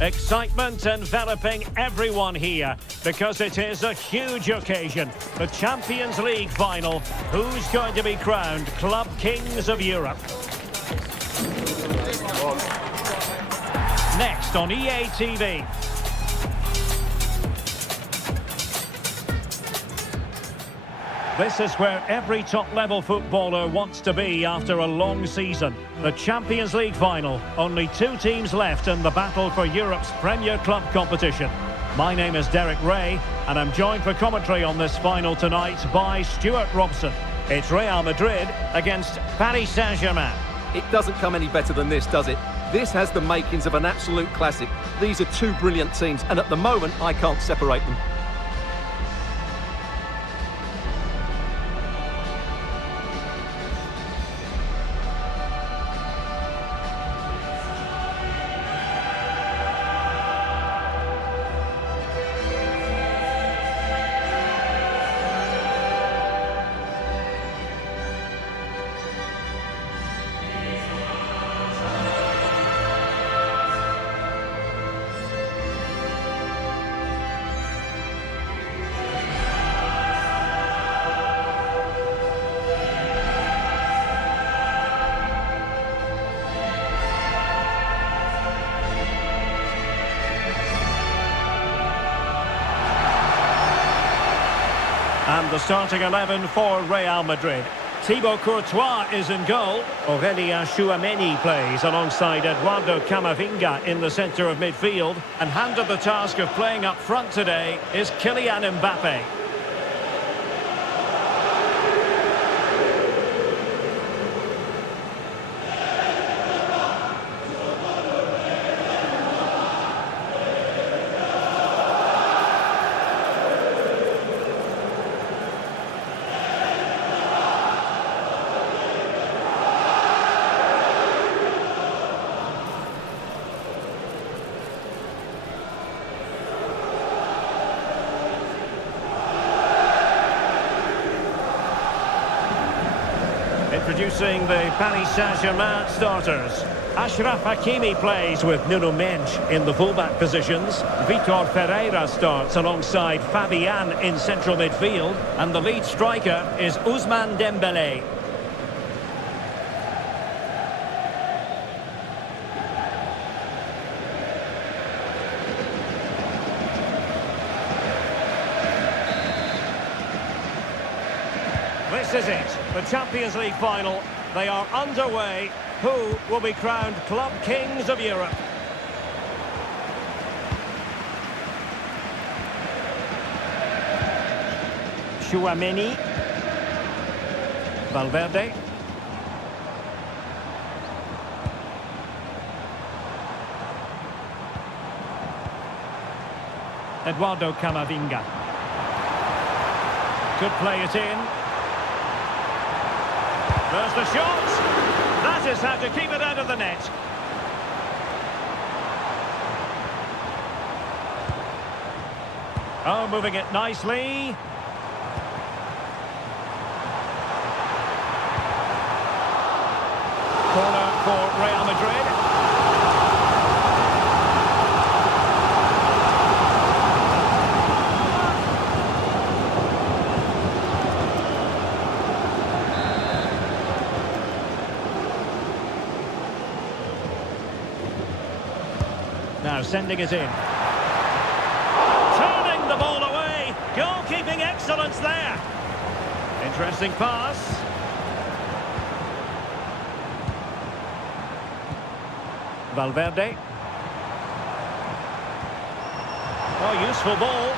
Excitement enveloping everyone here because it is a huge occasion. The Champions League final. Who's going to be crowned Club Kings of Europe? Next on EA TV. This is where every top-level footballer wants to be after a long season. The Champions League final. Only 2 teams left in the battle for Europe's Premier Club competition. My name is Derek Ray, and I'm joined for commentary on this final tonight by Stuart Robson. It's Real Madrid against Paris Saint-Germain. It doesn't come any better than this, does it? This has the makings of an absolute classic. These are 2 brilliant teams, and at the moment, I can't separate them. And the starting 11 for Real Madrid. Thibaut Courtois is in goal. Aurélien Tchouameni plays alongside Eduardo Camavinga in the centre of midfield. And handed the task of playing up front today is Kylian Mbappe. Introducing the Paris Saint-Germain starters. Achraf Hakimi plays with Nuno Mendes in the fullback positions. Vitor Ferreira starts alongside Fabian in central midfield. And the lead striker is Ousmane Dembélé. This is it, the Champions League final. They are underway. Who will be crowned Club Kings of Europe? Tchouameni. Valverde. Eduardo Camavinga. Could play it in. There's the shot. That is how to keep it out of the net. Oh, moving it nicely. Corner for Real Madrid. Now sending it in. Turning the ball away. Goalkeeping excellence there. Interesting pass. Valverde. Oh, useful ball.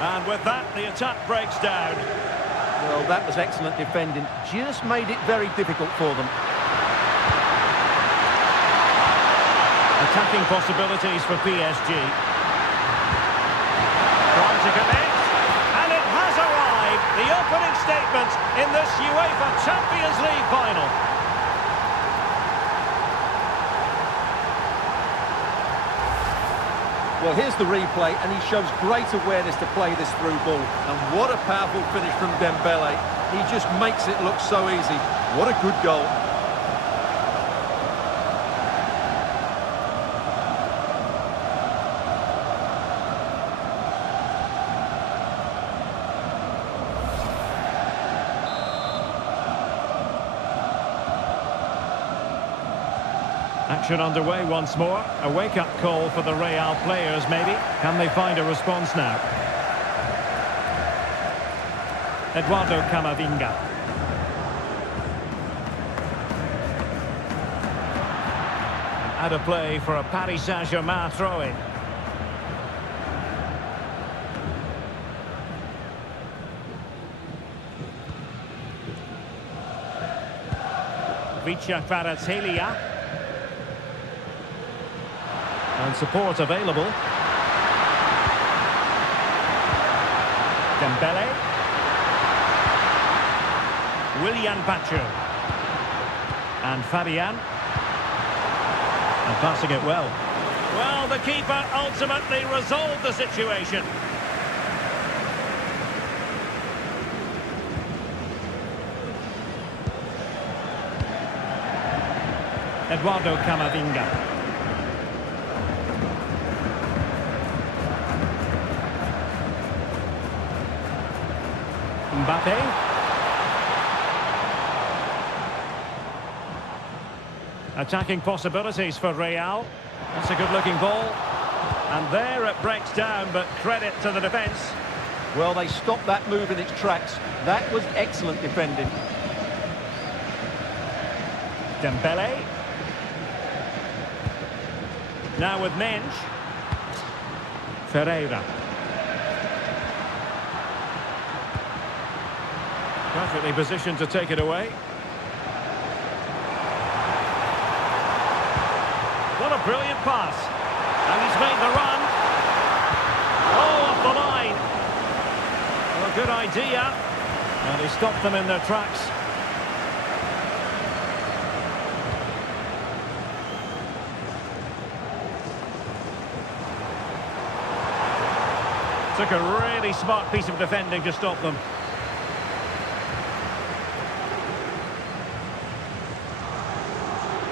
And with that, the attack breaks down. Well, that was excellent defending. Just made it very difficult for them. Attacking possibilities for PSG. Trying to connect. And it has arrived. The opening statement in this UEFA Champions League final. Well, here's the replay, and he shows great awareness to play this through ball. And what a powerful finish from Dembélé. He just makes it look so easy. What a good goal. Action underway once more. A wake-up call for the Real players, maybe. Can they find a response now? Eduardo Camavinga. Out of play for a Paris Saint-Germain throw-in. Vicha Kvaratskhelia. And support available. Dembele. Willian Pacho. And Fabian. And passing it well. Well, the keeper ultimately resolved the situation. Eduardo Camavinga. Mbappe. Attacking possibilities for Real. That's a good-looking ball. And there it breaks down, but credit to the defence. Well, they stopped that move in its tracks. That was excellent defending. Dembele. Now with Mensch. Ferreira. Perfectly positioned to take it away. What a brilliant pass. And he's made the run. Oh, off the line. Well, good idea. And he stopped them in their tracks. Took a really smart piece of defending to stop them.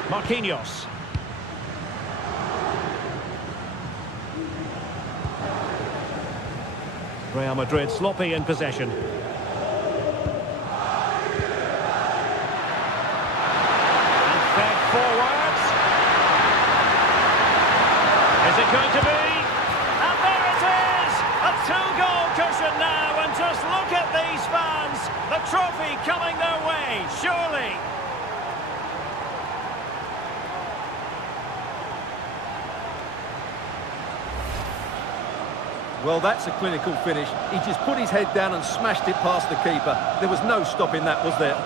Marquinhos. Real Madrid sloppy in possession. And fed forwards. Is it going to be? And there it is! A two-goal cushion now, and just look at these fans. The trophy coming their way, surely. Well, that's a clinical finish. He just put his head down and smashed it past the keeper. There was no stopping that, was there?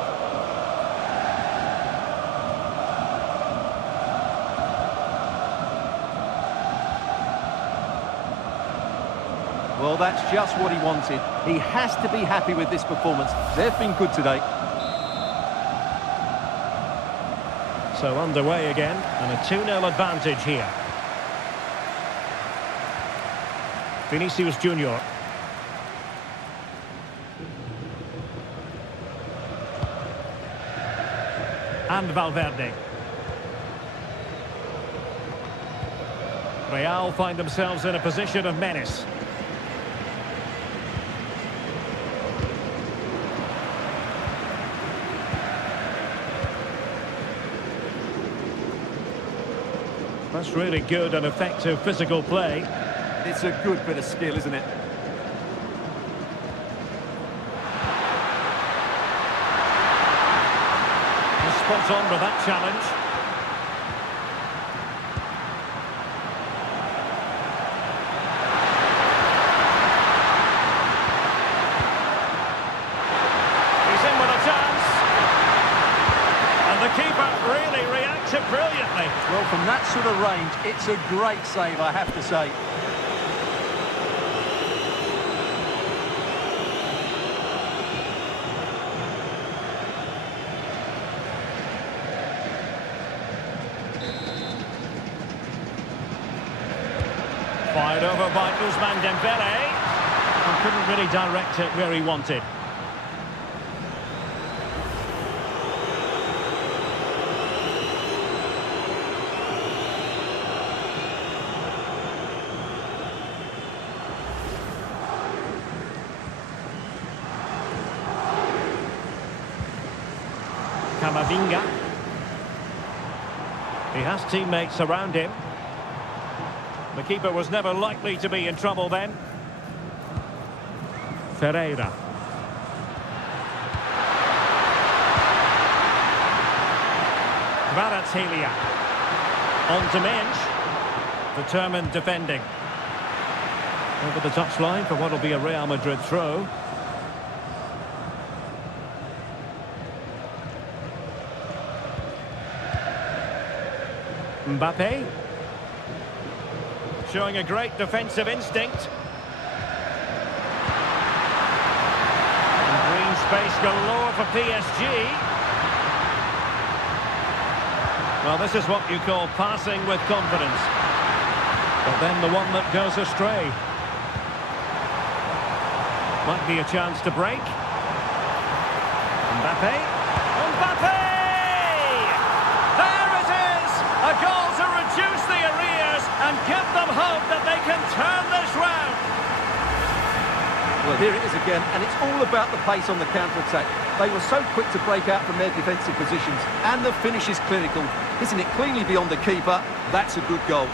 Well, that's just what he wanted. He has to be happy with this performance. They've been good today. So underway again, and a 2-0 advantage here. Vinicius Junior. And Valverde. Real find themselves in a position of menace. That's really good and effective physical play. It's a good bit of skill, isn't it? Spot on with that challenge. He's in with a chance. And the keeper really reacted brilliantly. Well, from that sort of range, it's a great save, I have to say. Fired over by Mzpanda. And couldn't really direct it where he wanted. Camavinga. He has teammates around him. The keeper was never likely to be in trouble then. Ferreira. Kvaratskhelia. On to Minge. Determined defending. Over the touchline for what will be a Real Madrid throw. Mbappe. Showing a great defensive instinct. And green space galore for PSG. Well, this is what you call passing with confidence. But then the one that goes astray. Might be a chance to break. Mbappe. Mbappe! There it is! A goal to reduce the arrears and give them hope that they can turn this round. Well, here it is again, and it's all about the pace on the counter-attack. They were so quick to break out from their defensive positions, and the finish is clinical. Hitting it cleanly beyond the keeper, that's a good goal.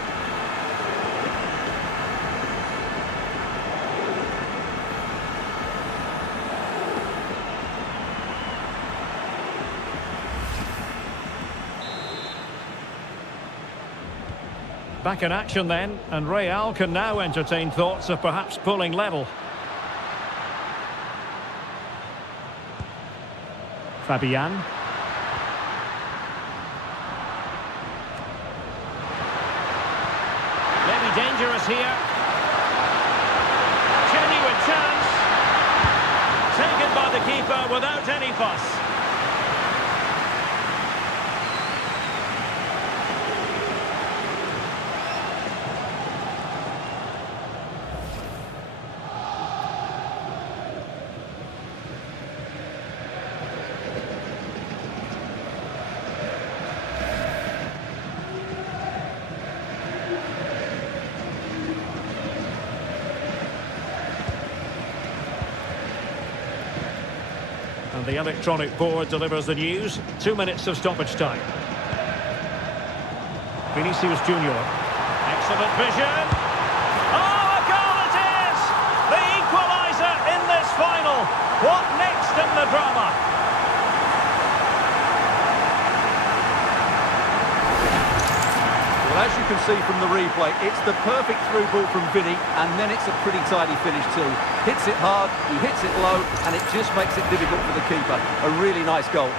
Back in action then, and Real can now entertain thoughts of perhaps pulling level. Fabian. Maybe dangerous here. Genuine chance. Taken by the keeper without any fuss. And the electronic board delivers the news. 2 minutes of stoppage time. Vinicius Junior. Excellent vision. Oh, a goal it is! The equaliser in this final. What next in the drama? Well, as you can see from the replay, it's the perfect through ball from Vinny, and then it's a pretty tidy finish too. Hits it hard, he hits it low, and it just makes it difficult for the keeper. A really nice goal.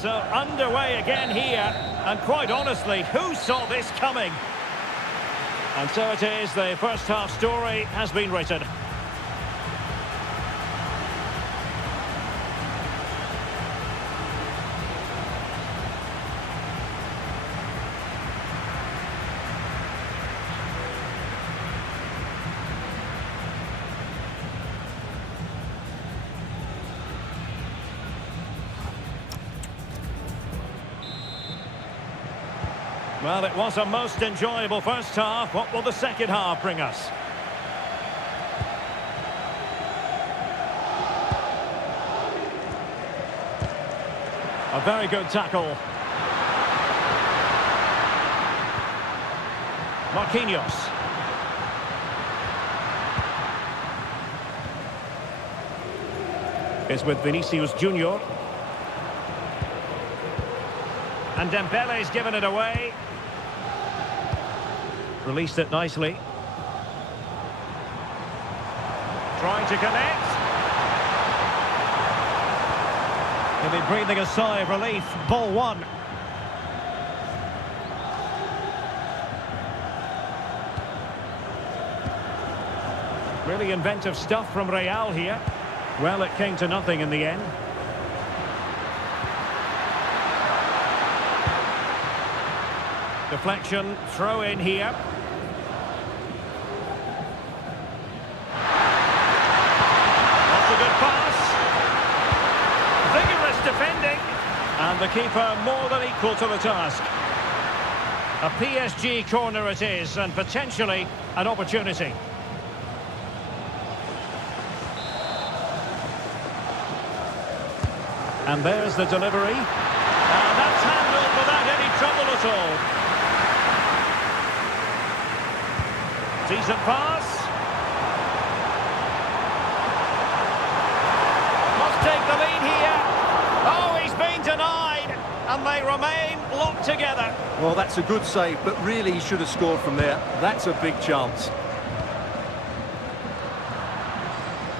So underway again here, and quite honestly, who saw this coming? And so it is, the first half story has been written. Well, it was a most enjoyable first half. What will the second half bring us? A very good tackle. Marquinhos. Is with Vinicius Junior. And Dembele's given it away. Released it nicely. Trying to connect. He'll be breathing a sigh of relief. Ball one. Really inventive stuff from Real here. Well, it came to nothing in the end. Deflection, throw in here. And the keeper more than equal to the task. A PSG corner it is, and potentially an opportunity. And there's the delivery. And that's handled without any trouble at all. Decent pass. Must take the lead here. Oh, he's been denied. And they remain locked together. Well, that's a good save, but really he should have scored from there. That's a big chance.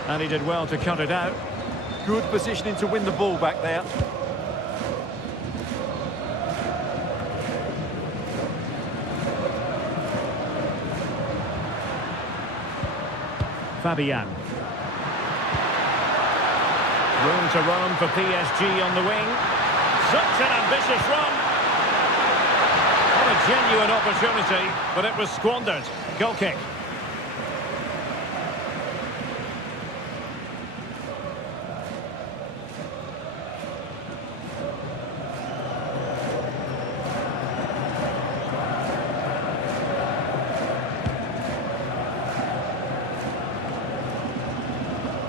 And he did well to cut it out. Good positioning to win the ball back there. Fabian. Room to run for PSG on the wing. Such an ambitious run. What a genuine opportunity, but it was squandered. Goal kick.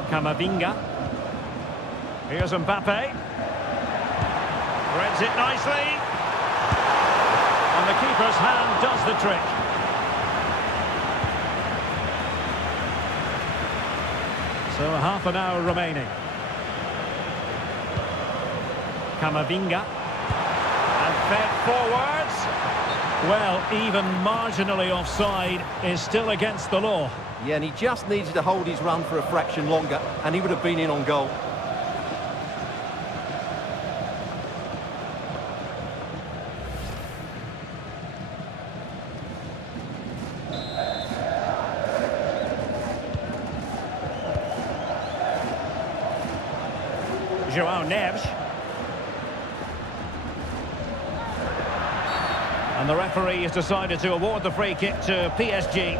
Camavinga. Here's Mbappe. Threads it nicely. And the keeper's hand does the trick. So half an hour remaining. Camavinga. And fed forwards. Well, even marginally offside is still against the law. Yeah, and he just needed to hold his run for a fraction longer, and he would have been in on goal. João Neves. And the referee has decided to award the free kick to PSG.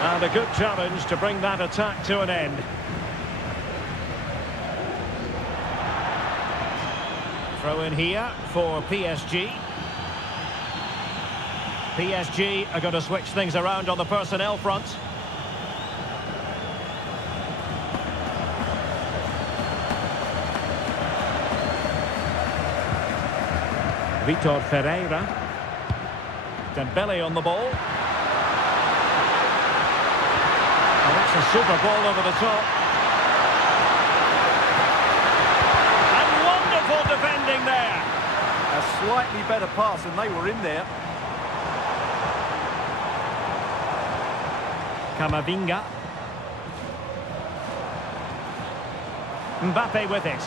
And a good challenge to bring that attack to an end. Throw in here for PSG. PSG are going to switch things around on the personnel front. Vitor Ferreira. Dembele on the ball. Oh, that's a super ball over the top. And wonderful defending there. A slightly better pass, and they were in there. Camavinga. Mbappe with it.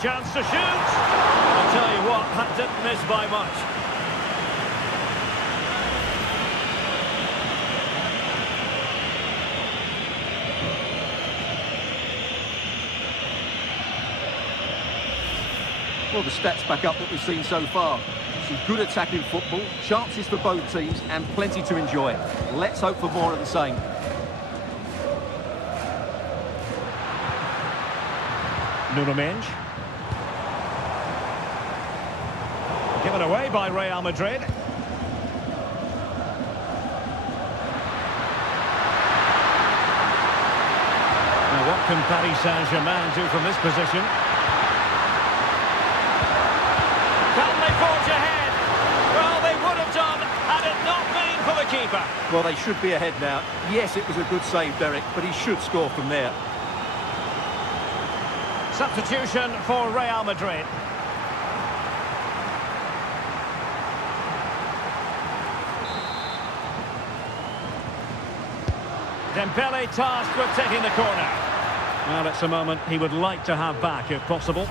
Chance to shoot. I'll tell you what, that didn't miss by much. Well, the stats back up what we've seen so far. Some good attacking football, chances for both teams, and plenty to enjoy. Let's hope for more of the same. Nuno Mendes. Given away by Real Madrid. Now what can Paris Saint-Germain do from this position? Can they forge ahead? Well, they would have done had it not been for the keeper. Well, they should be ahead now. Yes, it was a good save, Derek, but he should score from there. Substitution for Real Madrid. Dembele tasked with taking the corner. Well, it's a moment he would like to have back if possible.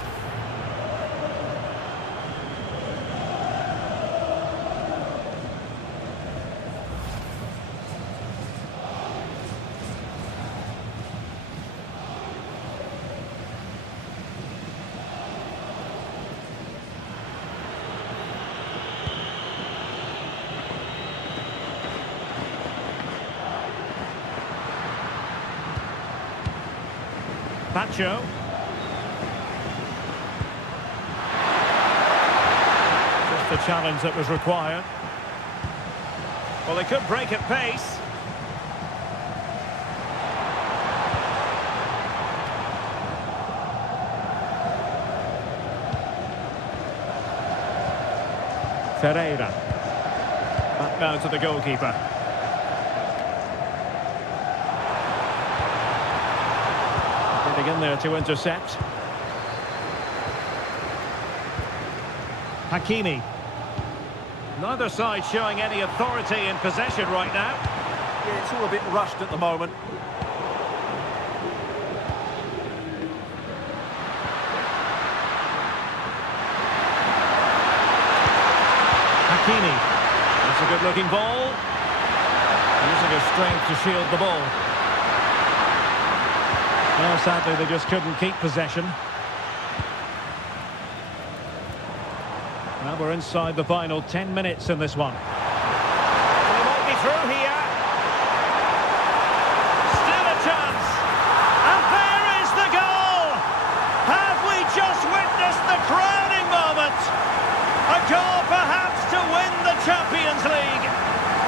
Pacho. Just the challenge that was required. Well, they could break at pace. Ferreira. Back now to the goalkeeper. Getting in there to intercept. Hakimi. Neither side showing any authority in possession right now. Yeah, it's all a bit rushed at the moment. Hakimi. That's a good-looking ball. Using his strength to shield the ball. Well, sadly, they just couldn't keep possession. Now we're inside the final 10 minutes in this one. They might be through here. Still a chance. And there is the goal! Have we just witnessed the crowning moment? A goal perhaps to win the Champions League.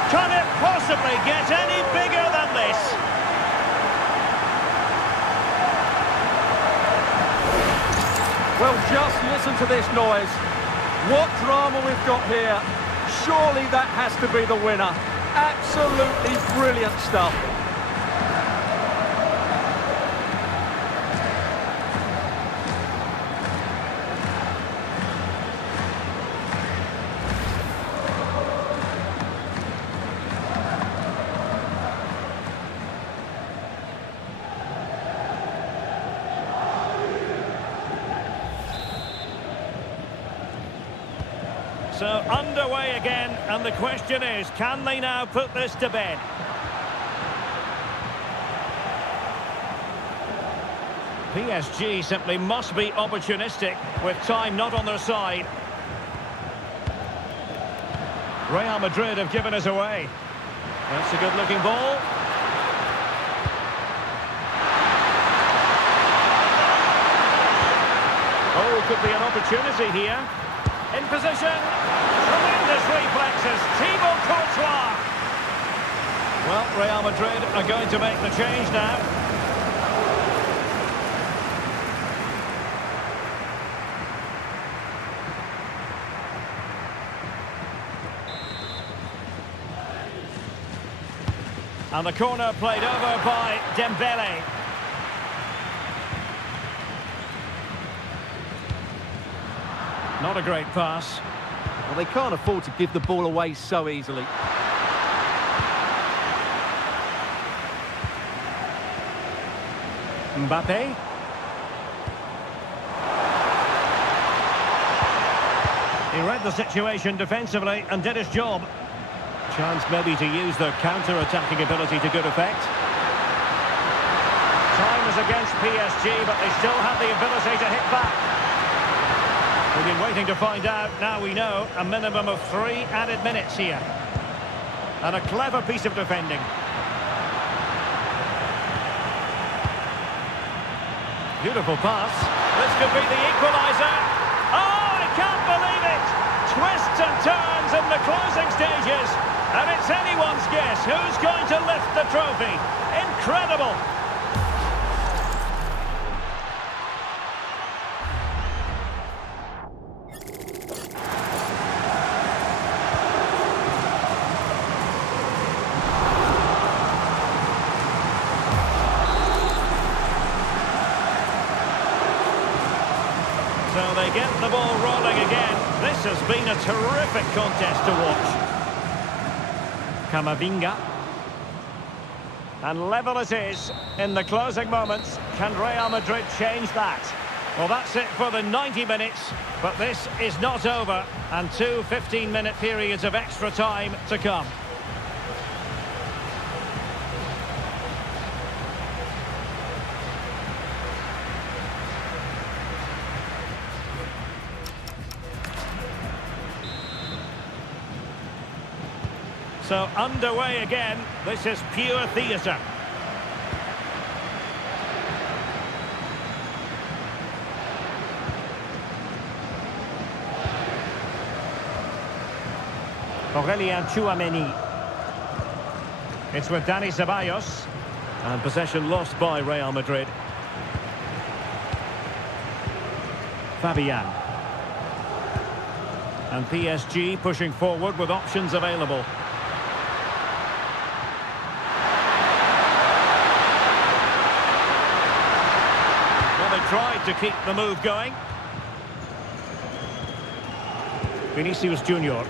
Can it possibly get any bigger than this? Well, just listen to this noise. What drama we've got here. Surely that has to be the winner. Absolutely brilliant stuff. So underway again, and the question is, can they now put this to bed? PSG simply must be opportunistic, with time not on their side. Real Madrid have given us away. That's a good-looking ball. Oh, could be an opportunity here. In position, tremendous reflexes, Thibaut Courtois. Well, Real Madrid are going to make the change now. And the corner played over by Dembele. Not a great pass. Well, they can't afford to give the ball away so easily. Mbappe. He read the situation defensively and did his job. Chance maybe to use their counter-attacking ability to good effect. Time is against PSG, but they still have the ability to hit back. We've been waiting to find out. Now we know a minimum of 3 added minutes here. And a clever piece of defending. Beautiful pass. This could be the equaliser. Oh, I can't believe it! Twists and turns in the closing stages. And it's anyone's guess who's going to lift the trophy. Incredible! So they get the ball rolling again. This has been a terrific contest to watch. Camavinga. And level it is in the closing moments. Can Real Madrid change that? Well, that's it for the 90 minutes. But this is not over. And 2 15-minute periods of extra time to come. So underway again. This is pure theatre. It's with Dani Ceballos. And possession lost by Real Madrid. Fabian. And PSG pushing forward with options available. Well, they tried to keep the move going. Vinicius Junior.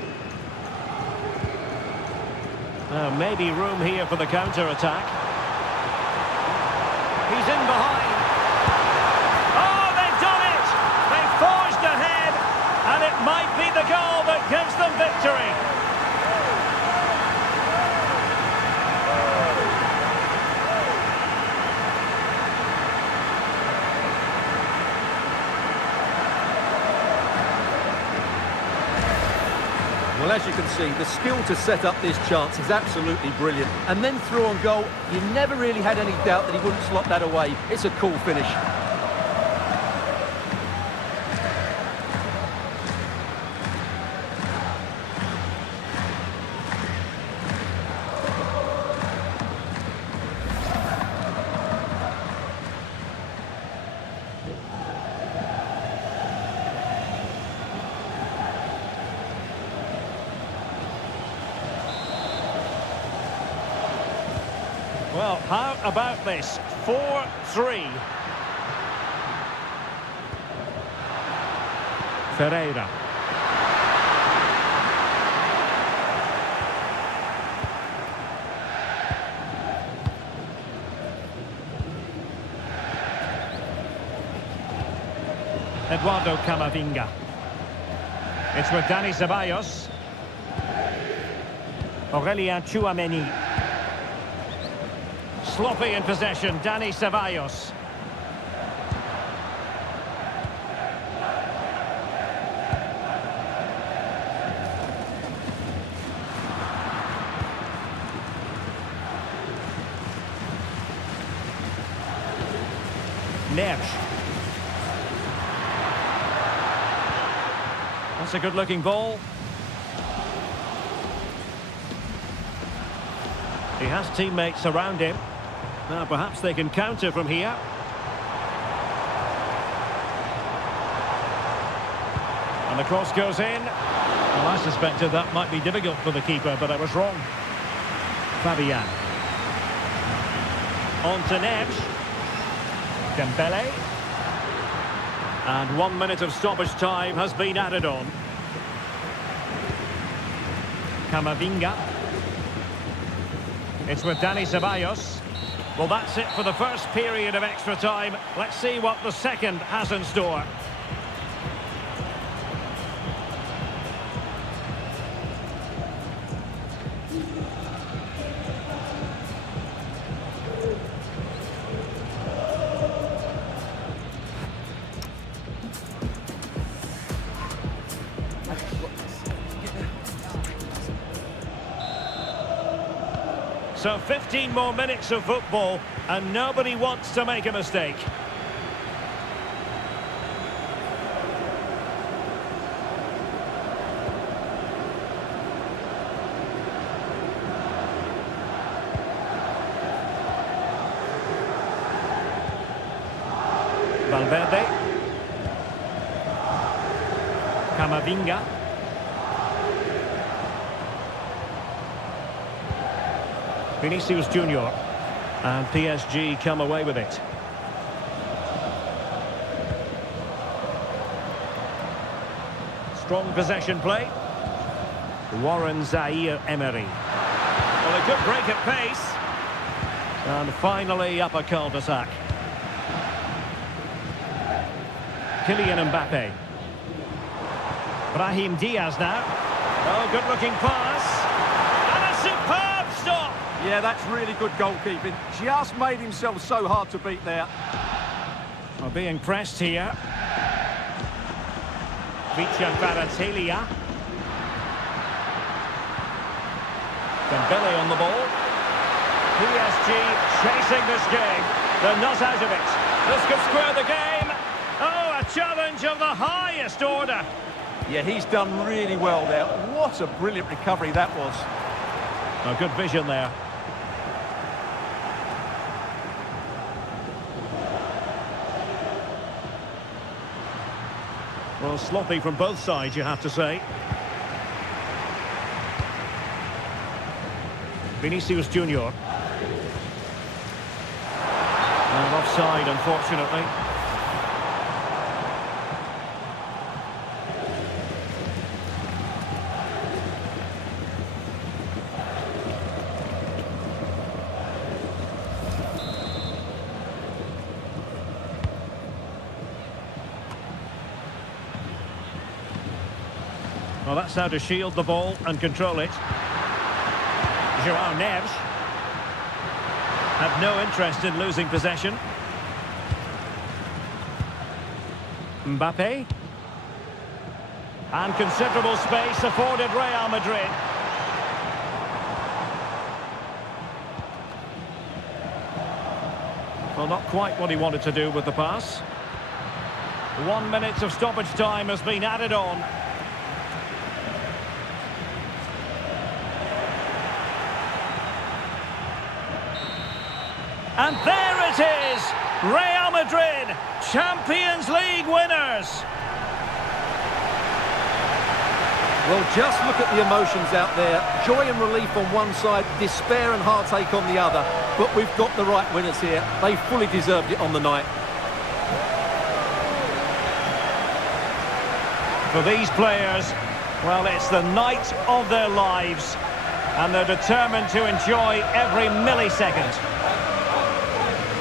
Maybe room here for the counter-attack. He's in behind. Oh, they've done it! They've forged ahead, and it might be the goal that gives them victory. Well, as you can see, the skill to set up this chance is absolutely brilliant. And then through on goal, you never really had any doubt that he wouldn't slot that away. It's a cool finish. Well, how about this? 4-3. Ferreira. Eduardo Camavinga. It's with Dani Ceballos. Tchouaméni. Sloppy in possession, Dani Ceballos. Neves. That's a good-looking ball. He has teammates around him. Now perhaps they can counter from here. And the cross goes in. Well, I suspected that might be difficult for the keeper, but I was wrong. Fabian. On to Neves. Dembele. And 1 minute of stoppage time has been added on. Camavinga. It's with Dani Ceballos. Well, that's it for the first period of extra time. Let's see what the second has in store. So 15 more minutes of football, and nobody wants to make a mistake. Valverde. Camavinga. Vinicius Junior. And PSG come away with it. Strong possession play. Warren Zaire-Emery. Well, a good break at pace. And finally up a cul-de-sac. Kylian Mbappe. Brahim Diaz now. Oh, good-looking pass. And a superb stop. Yeah, that's really good goalkeeping. Just made himself so hard to beat there. Well, being pressed here. Kvaratskhelia. Dembele on the ball. PSG chasing this game. They're not out of it. This could square the game. Oh, a challenge of the highest order. Yeah, he's done really well there. What a brilliant recovery that was. A good vision there. Well, sloppy from both sides, you have to say. Vinicius Junior. And offside, unfortunately. Well, that's how to shield the ball and control it. Joao Neves have no interest in losing possession. Mbappe. And considerable space afforded Real Madrid. Well, not quite what he wanted to do with the pass. 1 minute of stoppage time has been added on. And there it is! Real Madrid, Champions League winners! Well, just look at the emotions out there. Joy and relief on one side, despair and heartache on the other. But we've got the right winners here. They fully deserved it on the night. For these players, well, it's the night of their lives. And they're determined to enjoy every millisecond.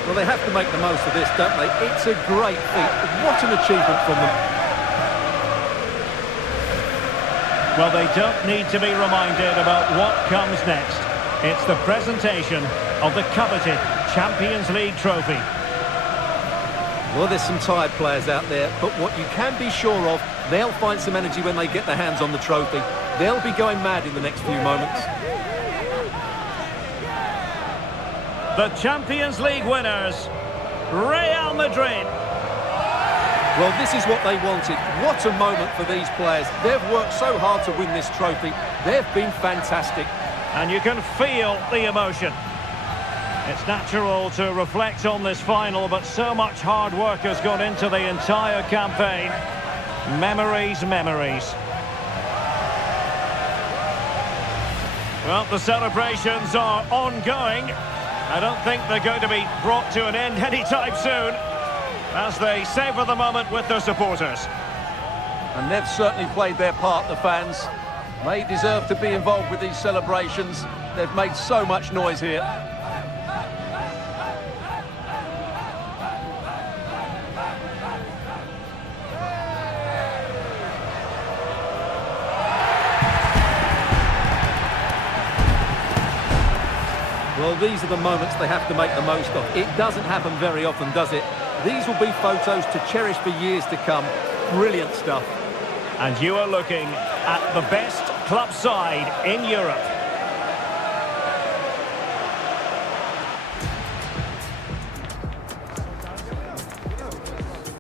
Well, they have to make the most of this, don't they? It's a great feat. What an achievement from them. Well, they don't need to be reminded about what comes next. It's the presentation of the coveted Champions League trophy. Well, there's some tired players out there, but what you can be sure of, they'll find some energy when they get their hands on the trophy. They'll be going mad in the next few moments. The Champions League winners, Real Madrid. Well, this is what they wanted. What a moment for these players. They've worked so hard to win this trophy. They've been fantastic. And you can feel the emotion. It's natural to reflect on this final, but so much hard work has gone into the entire campaign. Memories, memories. Well, the celebrations are ongoing. I don't think they're going to be brought to an end anytime soon, as they savour the moment with their supporters. And they've certainly played their part, the fans. They deserve to be involved with these celebrations. They've made so much noise here. Well, these are the moments they have to make the most of. It doesn't happen very often, does it? These will be photos to cherish for years to come. Brilliant stuff. And you are looking at the best club side in Europe.